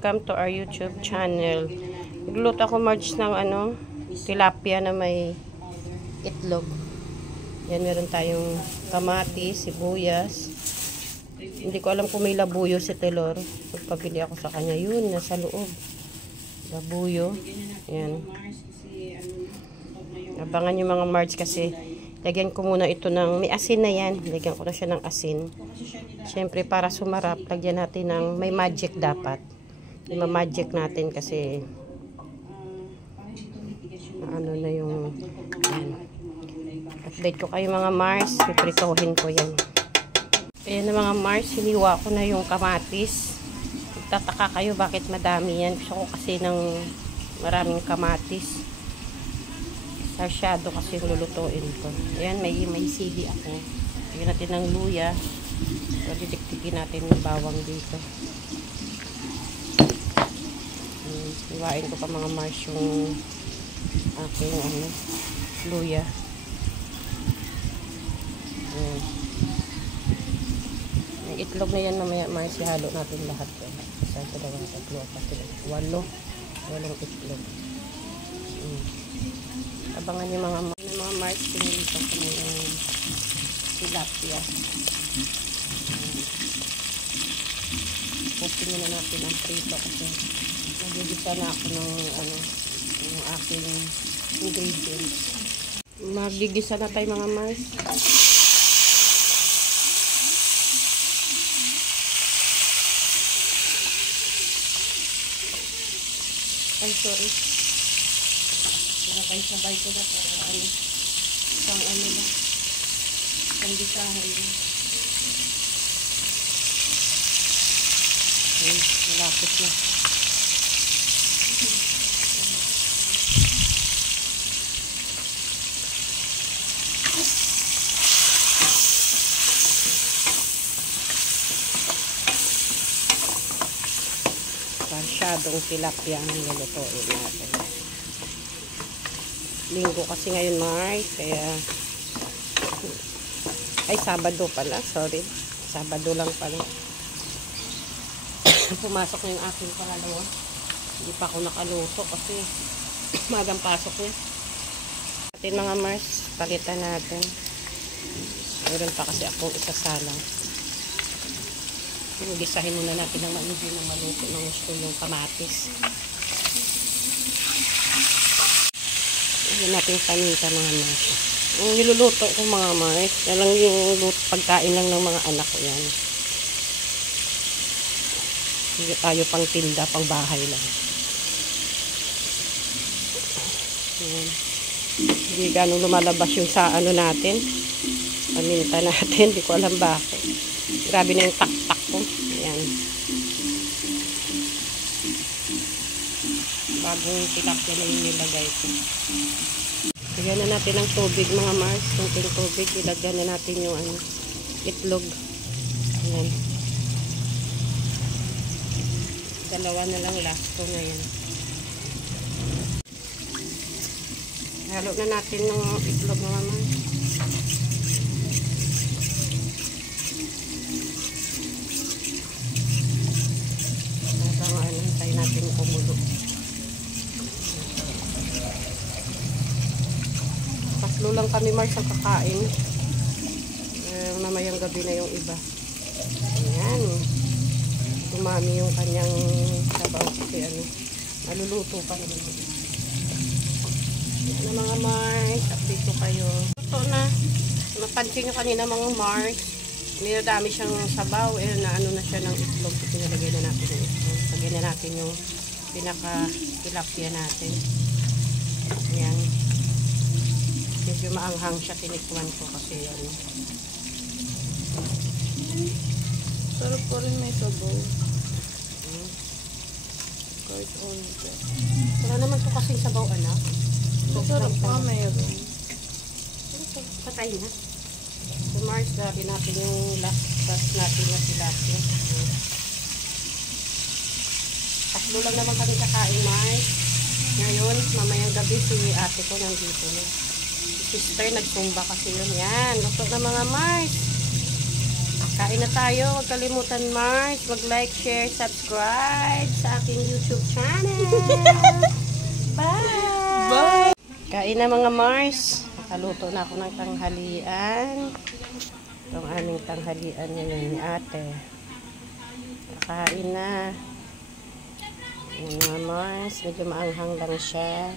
Welcome to our YouTube channel. Nagluluto ako, Marge, ng tilapia na may itlog. Yan, meron tayong kamatis, sibuyas. Hindi ko alam kung may labuyo si Telor. Pagpabili ako sa kanya, yun, nasa loob. Labuyo. Yan. Abangan yung mga Marge kasi lagyan ko muna ito ng, may asin na yan. Lagyan ko na siya ng asin. Siyempre, para sumarap, lagyan natin ng, may magic dapat. Ima-magic natin kasi ano na yung update ko kayo mga Mars. Pipritohin ko yan. Ayan na mga Mars, hiniwa ko na yung kamatis. Magtataka kayo bakit madami yan. Gusto ko kasi ng maraming kamatis. Sarsyado kasi yung lulutuin ko. Ayan, may sili ako. Lagyan natin ng luya. So, didiktikin natin yung bawang dito. Iwain ko pa mga Mars yung aking luya. Yung itlog na yan mamaya Mars, ihalo natin lahat yan. Isa, dalawang, tatlo, apat, 8 itlog. Abangan yung mga Mars, pinilitan ko na yung tilapia. Pupin na natin ang prito kasi magigisa na ako ng yung aking ingredients. Magigisa na tayo mga Mars. Ay, sorry. Sabay ko na para isang lang. Isang bisahan lang. Malapit na. Masyadong tilapia ang lulutuin natin. Linggo kasi ngayon Mars, kaya ay Sabado pala, sorry. Sabado lang pala. Pumasok na yung aking pangalawa. Hindi pa ako nakaluto kasi magang pasok niya. Atin mga Mars, palitan natin. Meron pa kasi akong isasalang. Gisahin muna natin ng maigi na maluto ng gusto yung kamatis. Ayan natin paminta mga Mars. Yung niluluto ko mga Mars, lang yung pagkain lang ng mga anak ko yan. Hindi tayo pang tinda, pang bahay lang. Ayan. Hindi ganun lumalabas yung sa natin. Paminta natin, hindi ko alam bakit. Grabe na yung tak-tak ko. Ayan. Bagong tilapia na yung nilagay ko. Lagyan na natin ng tubig mga Mars. Kunting tubig. Ilagyan na natin yung itlog. Ayan. Dalawa na lang last ko na yan. Halo na natin ng itlog mga Mars. Hintay natin kumulo. Paslo lang kami Mars ang kakain. Mamayang gabi na yung iba. Ayan. Umami yung kanyang sabaw kasi maluluto pa naman. Ayan na mga Mars. Update ko kayo. Ito na. Napansin nyo kanina mga Mars. May dami siyang sabaw. Na na siya ng itlog. Pinalagay na natin yung itlog. Lagyan na natin yung pinaka-tilapia natin. Ayan. Medyo maanghang siya. Tinikman ko kasi Sarap pa rin may sabaw. Kahit onte. Wala naman ito kasing sabaw anak. Sarap pa mayroon. Patay na. So Mars, lagyan natin yung last natin na tilapia. Tatlo lang naman kami kakain Mars. Ngayon, mamayang gabi si ate ko nandito na. Sister, nagtumba kasi yun. Yan, luto na mga Mars. Kain na tayo. Huwag kalimutan, Mars. Mag-like, share, subscribe sa aking YouTube channel. Bye! Bye! Kain na mga Mars. Nakaluto na ako ng tanghalian. Itong aming tanghalian ngayon ni ate. Kain na. Yung mga Mars, medyo maanghang lang siya.